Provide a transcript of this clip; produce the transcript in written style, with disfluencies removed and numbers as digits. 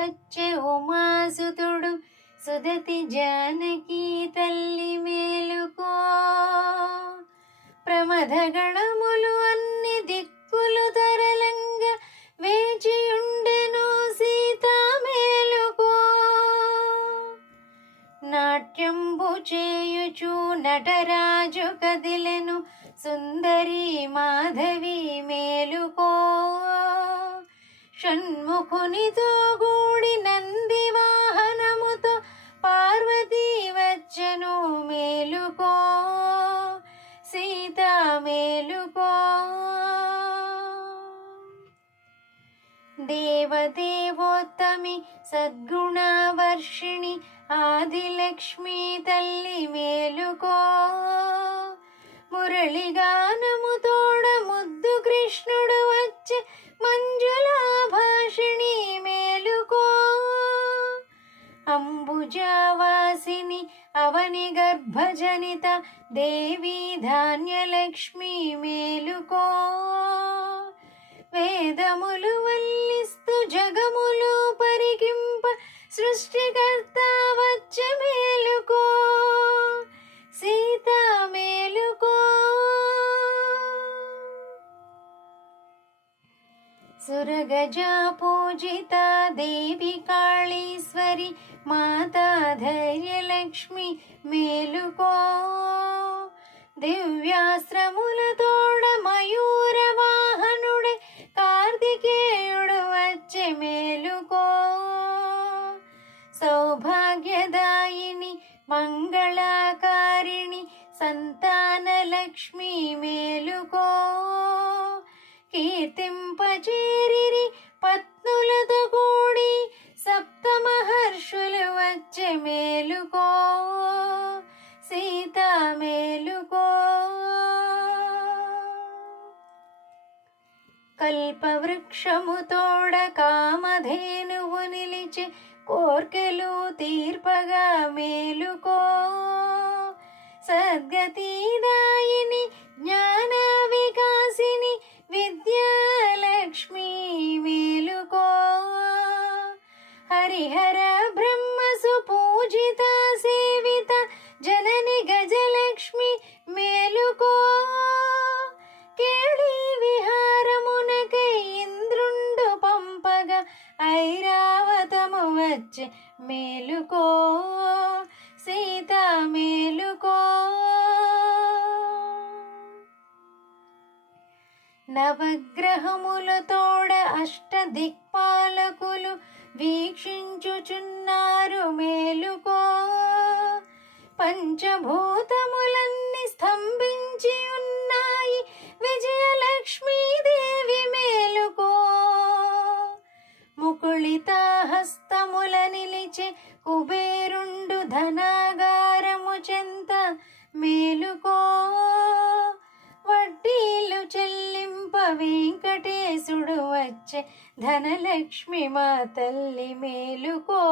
వచ్చే ఉమాసుతుడు సుదతి జానకి తల్లి మేలుకో. ప్రమథగణములు అన్ని దిక్కులు తరలంగ వేచియుండెను సీత మేలుకో. నాట్యంబు చేయుచు నటరాజు కదిలెను సుందరి మాధవి మేలుకో. షణ్ముఖునితో గూడి నంది వాహనముతో పార్వతీ వచ్చెను మేలుకో. సీత మేలుకో. దేవదేవోత్తమి సద్గుణవర్షిణి ఆదిలక్ష్మీ తల్లి మేలుకో. మురళిగానము తోడ ముద్దు కృష్ణుడు వచ్చే మంజులా భాషిణి మేలుకో. అంబుజావాసిని అవని గర్భజనిత దేవీ ధాన్యలక్ష్మి మేలుకో. వేదములు వల్లిస్తూ జగములు పరికింప సృష్టికర్త వచ్చె మేలుకో. సీత మేలుకో. సురగజా పూజిత దేవి కాళీశ్వరి మాతా ధైర్యలక్ష్మి మేలుకో. దివ్యాశ్రముల తోడ మయూర వాహనుడే కార్తికేయుడు వచ్చె మేలుకో. సౌభాగ్యదాయిని మంగళకారిణి సంతానలక్ష్మి మేలుకో. కీర్తింపచేరిరి పత్నులతో కూడి సప్త మహర్షులు వచ్చె మేలుకో. సీత మేలుకో. కల్పవృక్షము తోడ కామధేనువు నిలిచి కోర్కెలు తీర్పగా మేలుకో. సద్గతిదాయిని జ్ఞాన వికాసిని విద్యాలక్ష్మి మేలుకో. హరిహర బ్రహ్మ సుపూజిత సేవిత జనని గజలక్ష్మి మేలుకో. కేళి విహారమునకై ఇంద్రుండు పంపగా ఐరావతము వచ్చె మేలుకో. సీత మేలుకో. నవగ్రహముల తోడ అష్ట దిక్పాలకులు వీక్షించుచున్నారు మేలుకో. పంచభూతములన్నీ స్తంభించి ఉన్నాయి విజయలక్ష్మీదేవి మేలుకో. ముకుళిత హస్తముల నిలిచే కుబేరుండు ధనాగారము చెంత మేలుకో. వడ్డీలు చెల్లింప వెంకటేశుడు వచ్చే ధనలక్ష్మి మా తల్లి మేలుకో.